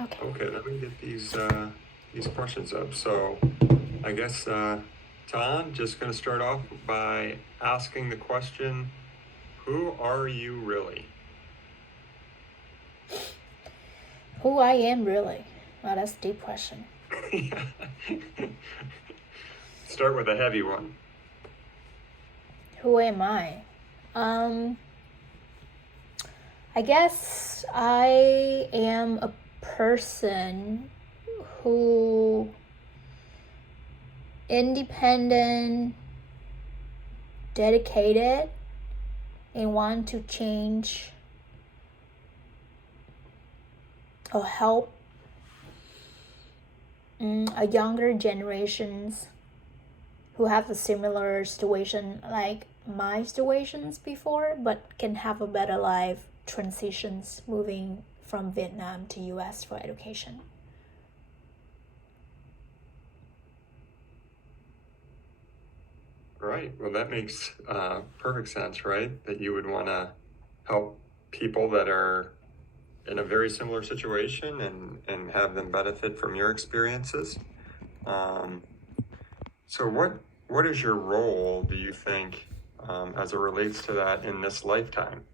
Okay. Okay, let me get these questions up. So I guess Tom, just going to start off by asking the question, who are you really? Who I am really? Well, that's a deep question. Start with a heavy one. Who am I? Um, I guess I am a person who independent, dedicated, and want to change or help a younger generations who have a similar situation like my situations before, but can have a better life transitions moving from Vietnam to US for education. Right. Well, that makes perfect sense, right? That you would want to help people that are in a very similar situation and have them benefit from your experiences. Um, so what is your role, do you think, as it relates to that in this lifetime?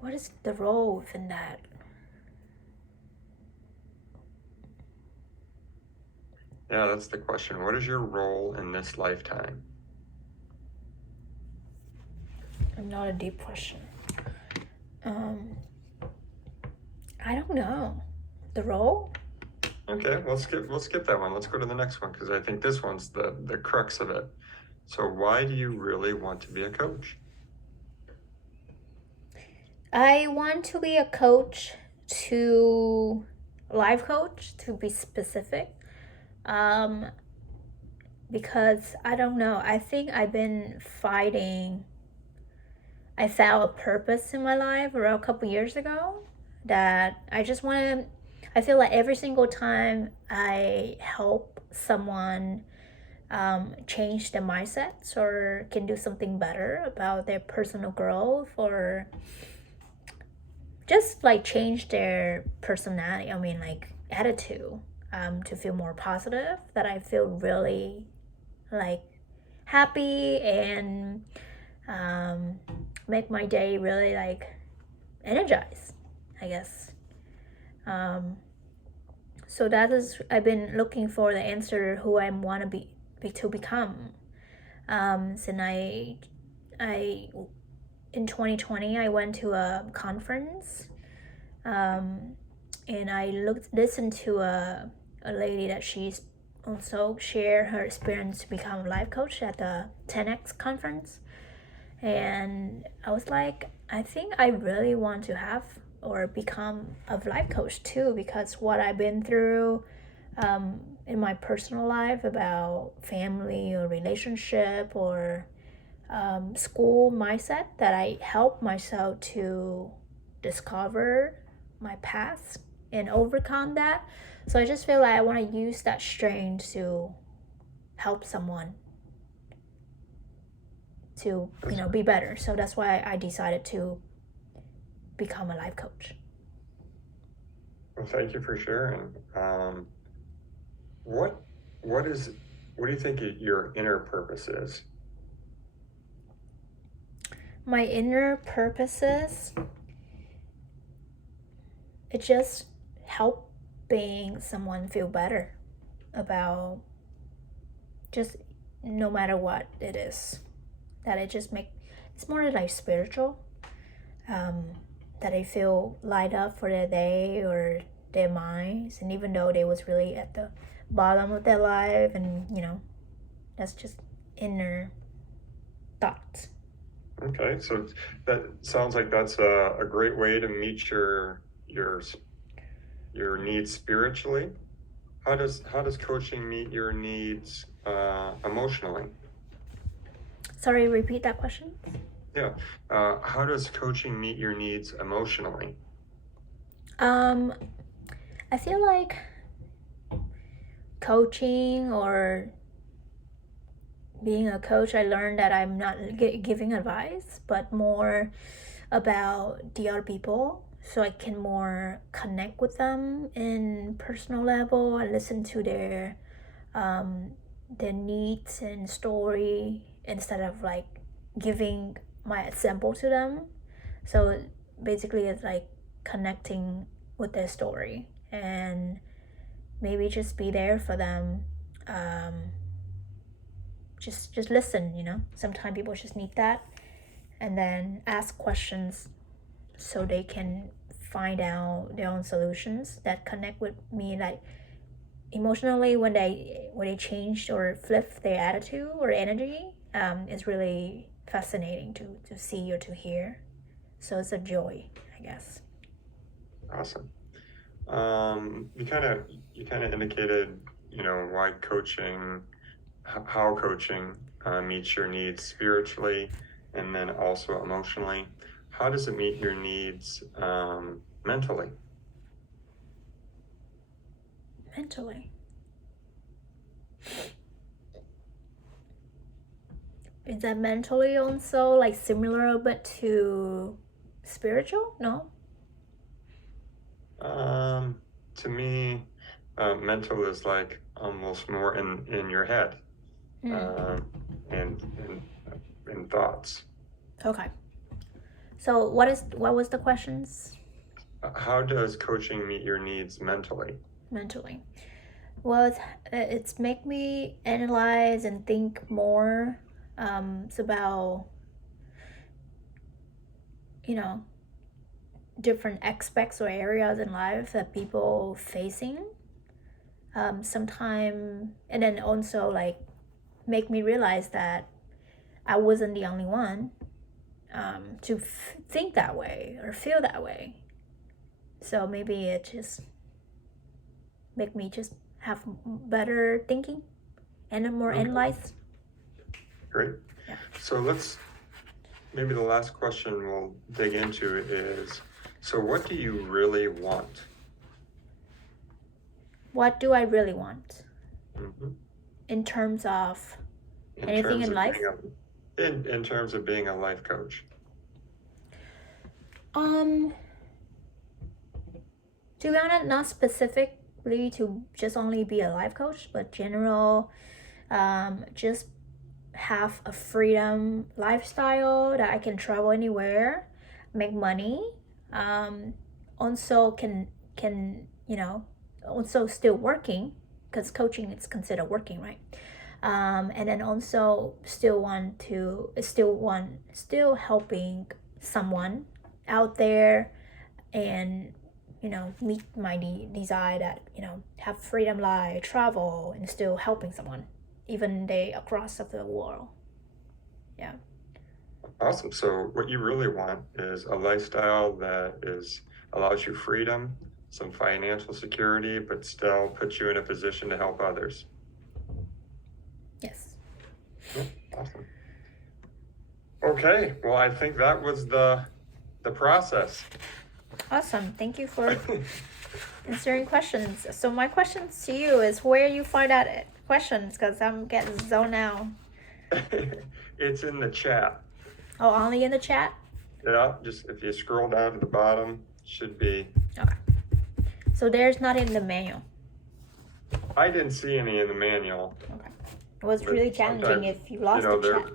What is the role in that? Yeah, that's the question. What is your role in this lifetime? Not a deep question. Um, I don't know. The role? Okay, we'll skip that one. Let's go to the next one because I think this one's the crux of it. So why do you really want to be a coach? I want to be a coach to life coach to be specific. Um, because I don't know. I think I've been fighting. I found a purpose in my life around a couple years ago that I just want to. I feel like every single time I help someone change their mindsets or can do something better about their personal growth or just like change their personality, I mean, like attitude, to feel more positive, that I feel really like happy and um, make my day really like energized, I guess. Um, so that is, I've been looking for the answer who I want to be to become. Since I in 2020 I went to a conference, um, and I listened to a lady that she's also share her experience to become a life coach at the 10X conference. And I was like, I think I really want to have or become a life coach too, because what I've been through in my personal life about family or relationship or school mindset, that I help myself to discover my past and overcome that. So I just feel like I want to use that strength to help someone to That's, be better. So that's why I decided to become a life coach. well, thank you for sharing. What what is what do you think your inner purpose is? My inner purposes, it's just helping someone feel better about just no matter what it is. That it just make it's more like spiritual. Um, that I feel light up for their day or their minds, and even though they was really at the bottom of their life, and that's just inner thoughts. Okay, so that sounds like that's a great way to meet your needs spiritually. How does coaching meet your needs emotionally? Sorry, repeat that question. Yeah. How does coaching meet your needs emotionally? um I feel like coaching or being a coach, I learned that I'm not giving advice, but more about the other people. so I can more connect with them in personal level and listen to their needs and story instead of like giving my example to them. So basically it's like connecting with their story and maybe just be there for them. Just listen, sometimes people just need that, and then ask questions so they can find out their own solutions that connect with me, like emotionally when they change or flip their attitude or energy. Is really fascinating to see or to hear. So it's a joy, I guess. Awesome. You kind of indicated, why coaching, how coaching meets your needs spiritually and then also emotionally. How does it meet your needs mentally? Mentally, is that mentally also like similar but to spiritual? No. To me, mental is like almost more in your head, and in thoughts. Okay. So what was the questions? How does coaching meet your needs mentally? Mentally, well, it's make me analyze and think more. It's about different aspects or areas in life that people facing sometime, and then also like make me realize that I wasn't the only one to think that way or feel that way. So maybe it just make me just have better thinking and more Okay. analyze. Great. Yeah. So maybe the last question we'll dig into is, so what do you really want? What do I really want? Mm-hmm. In terms of anything in life? In terms of being a life coach. To be honest, not specifically to just only be a life coach, but general, just have a freedom lifestyle that I can travel anywhere, make money, also can also still working, because coaching is considered working, right? And then also still helping someone out there, and meet my desire that have freedom life, travel, and still helping someone even they across of the world. Yeah. Awesome. So what you really want is a lifestyle that allows you freedom, some financial security, but still puts you in a position to help others. Yes. Yeah, awesome. Okay, well, I think that was the process. Awesome. Thank you for answering questions. So my questions to you is where you find out questions, because I'm getting zoned out. It's in the chat. Oh, only in the chat? Yeah, just if you scroll down to the bottom, should be. Okay. So there's not in the manual. I didn't see any in the manual. Okay. It was really challenging if you lost the chat.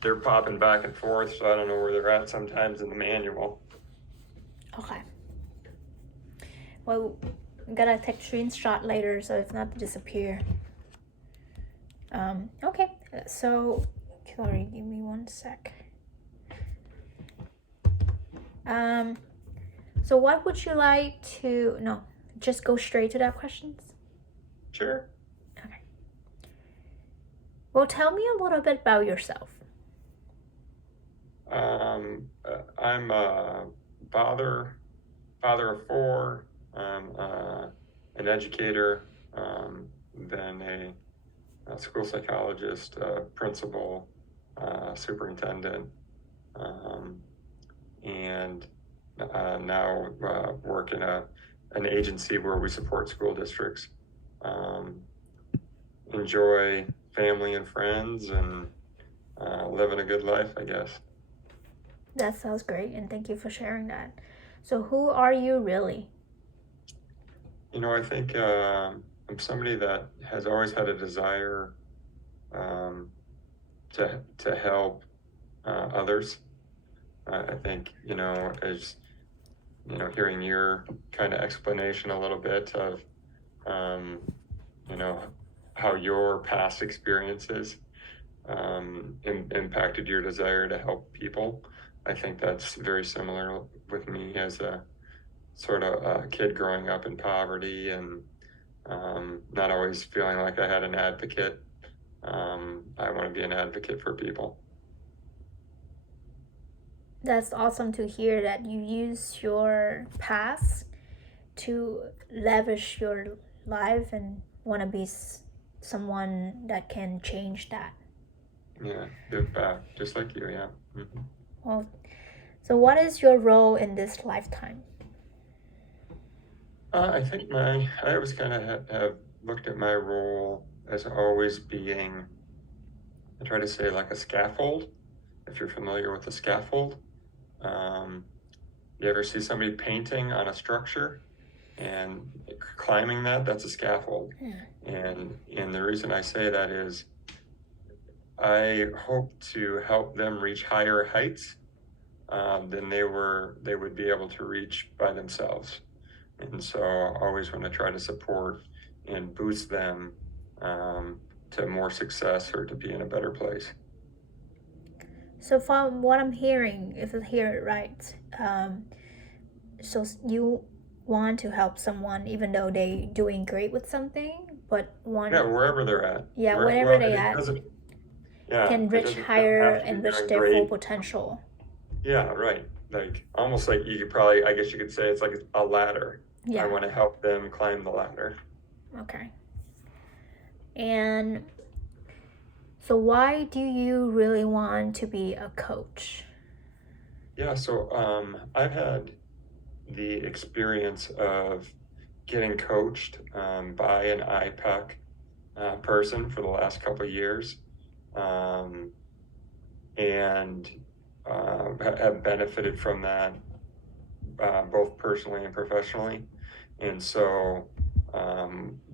They're popping back and forth, so I don't know where they're at sometimes in the manual. Okay. Well, I'm gonna take screenshot later, so it's not to disappear. Okay. So, sorry, give me one sec. So what would you like to? No, just go straight to that questions. Sure. Okay. Well, tell me a little bit about yourself. I'm a father of four. I'm an educator, then a school psychologist, principal, superintendent, and now work in an agency where we support school districts. Enjoy family and friends and living a good life, I guess. That sounds great, and thank you for sharing that. So who are you really? I think I'm somebody that has always had a desire um, to help others. I think, as hearing your kind of explanation a little bit of, um, you know, how your past experiences impacted your desire to help people. I think that's very similar with me as a sort of a kid growing up in poverty and not always feeling like I had an advocate. I want to be an advocate for people. That's awesome to hear that you use your past to lavish your life and want to be someone that can change that. Yeah, give back, just like you. Yeah. Well, so what is your role in this lifetime? I think I always kind of have looked at my role as always being, I try to say like a scaffold. If you're familiar with a scaffold, um, you ever see somebody painting on a structure and climbing that's a scaffold. Yeah. And the reason I say that is I hope to help them reach higher heights than they would be able to reach by themselves. And so I always want to try to support and boost them to more success or to be in a better place. So from what I'm hearing, if I hear it right, so you want to help someone even though they doing great with something, but Yeah, one, wherever they're at. yeah, Right. whenever Well, they it at, doesn't. Yeah, can it reach doesn't higher have to be and reach doing their full great. potential. Yeah, right. Like almost like you could probably, I guess you could say it's like a ladder. I Yeah. want to help them climb the ladder. Okay. And so why do you really want to be a coach? Yeah, so I've had the experience of getting coached by an IPEC person for the last couple of years, um, and have benefited from that both personally and professionally, and so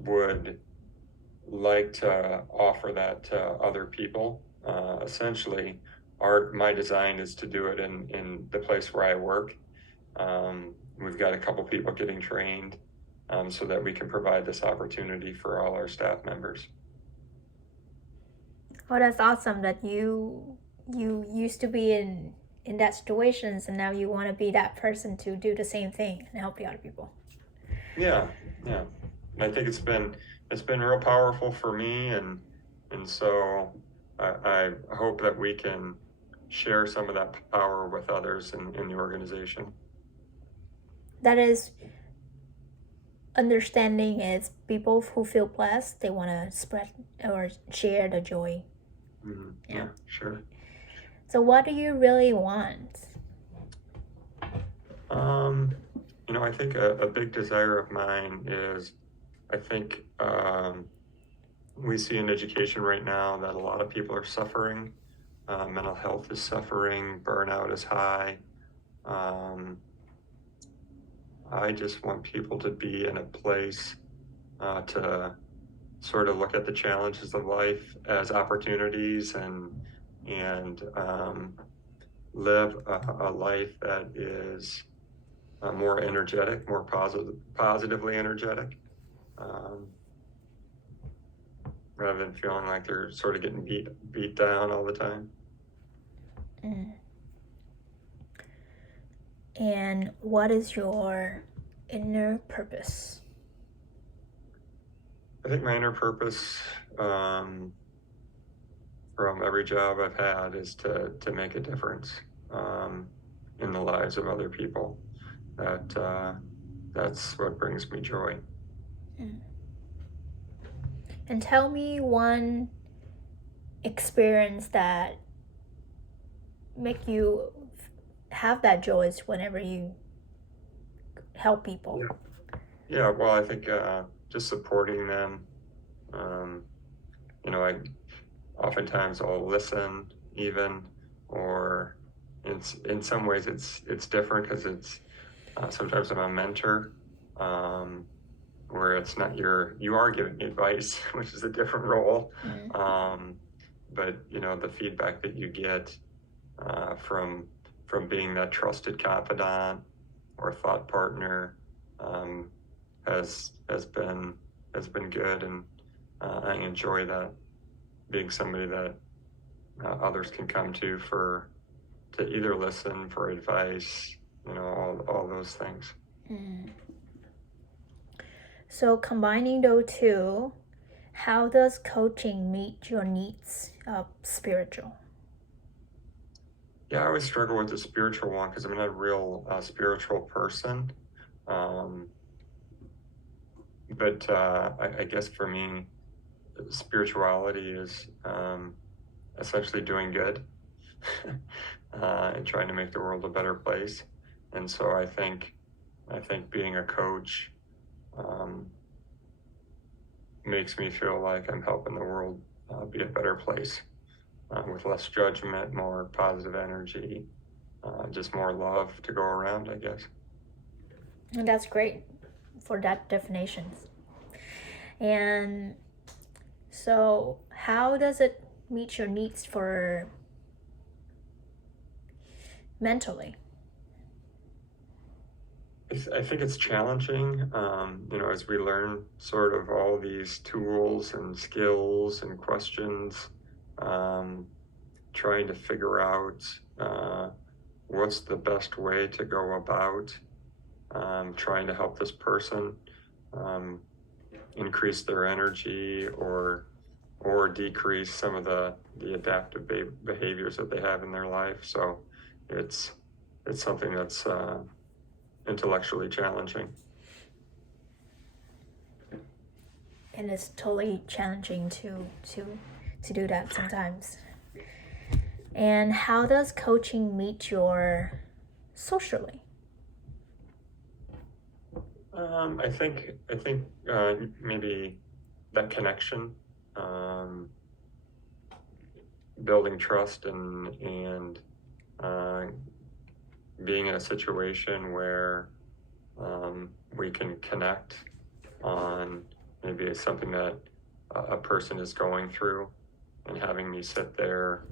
would like to offer that to other people. Essentially, my design is to do it in the place where I work. We've got a couple people getting trained so that we can provide this opportunity for all our staff members. Oh, that's awesome that you used to be in that situations and now you want to be that person to do the same thing and help the other people. Yeah, yeah. And I think it's been real powerful for me, and so I hope that we can share some of that power with others in the organization. That is understanding is people who feel blessed, they want to spread or share the joy. Yeah. Yeah, sure. So what do you really want? Um, I think a big desire of mine is I think we see in education right now that a lot of people are suffering. Mental health is suffering, burnout is high. Um, I just want people to be in a place to sort of look at the challenges of life as opportunities and live a life that is more energetic, more positively energetic, um, rather than feeling like they're sort of getting beat down all the time. Mm. And what is your inner purpose? I think my inner purpose from every job I've had is to make a difference in the lives of other people. That's what brings me joy. Mm. And tell me one experience that make you have that joy whenever you help people. Yeah. Yeah. Well, I think just supporting them. Um, I oftentimes I'll listen even, or in some ways it's different because it's Sometimes I'm a mentor, where it's not you are giving advice, which is a different role. But the feedback that you get from being that trusted confidant or thought partner has been good, and I enjoy that, being somebody that others can come to either listen for advice, all those things. So combining those two, how does coaching meet your needs of spiritual? Yeah, I always struggle with the spiritual one because I'm not a real spiritual person. But I guess for me, spirituality is essentially doing good and trying to make the world a better place. And so I think being a coach makes me feel like I'm helping the world be a better place, with less judgment, more positive energy, just more love to go around, I guess. And that's great for that definition. And so how does it meet your needs for mentally? I think it's challenging, as we learn sort of all these tools and skills and questions, trying to figure out what's the best way to go about trying to help this person increase their energy or decrease some of the adaptive behaviors that they have in their life. So it's something that's intellectually challenging. And it's totally challenging to do that sometimes. And how does coaching meet your socially? I think maybe that connection, building trust, and being in a situation where we can connect on maybe something that a person is going through, and having me sit there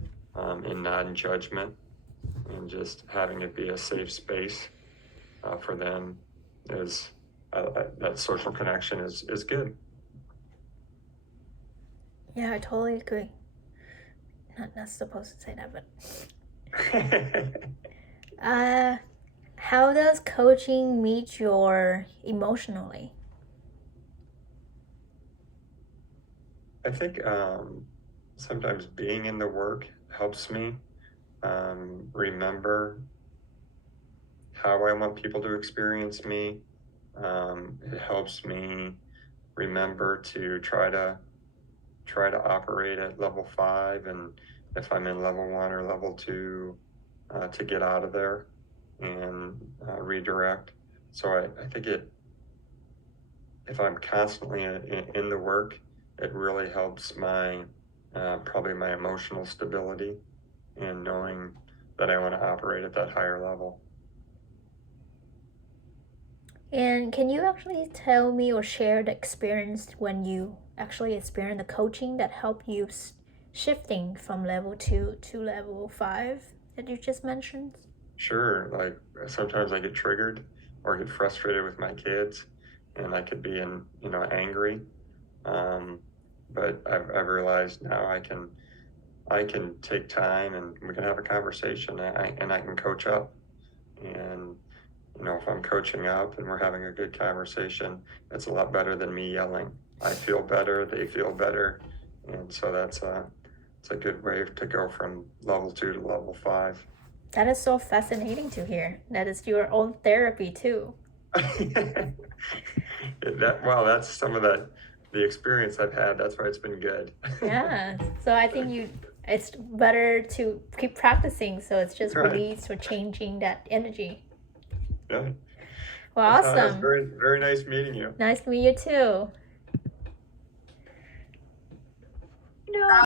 in non-judgment and just having it be a safe space for them is that social connection is good. Yeah, I totally agree. Not supposed to say that, but how does coaching meet your emotionally? I think sometimes being in the work helps me remember how I want people to experience me. It helps me remember to try to operate at level 5, and if I'm in level 1 or level 2, to get out of there and redirect. So I think if I'm constantly in the work, it really helps probably my emotional stability and knowing that I want to operate at that higher level. And can you actually tell me or share the experience when you actually experienced the coaching that helped you shifting from level 2 to level 5 that you just mentioned? Sure. Like sometimes I get triggered or get frustrated with my kids, and I could be angry. But I've realized now I can take time and we can have a conversation, and I can coach up. And if I'm coaching up and we're having a good conversation, it's a lot better than me yelling. I feel better, they feel better, and so it's a good way to go from level 2 to level 5. That is so fascinating to hear. That is your own therapy too. That's some of the experience I've had. That's why it's been good. Yeah. So I think it's better to keep practicing. So it's just Right. release or changing that energy. Yeah. Well, awesome. Very, very nice meeting you. Nice to meet you too.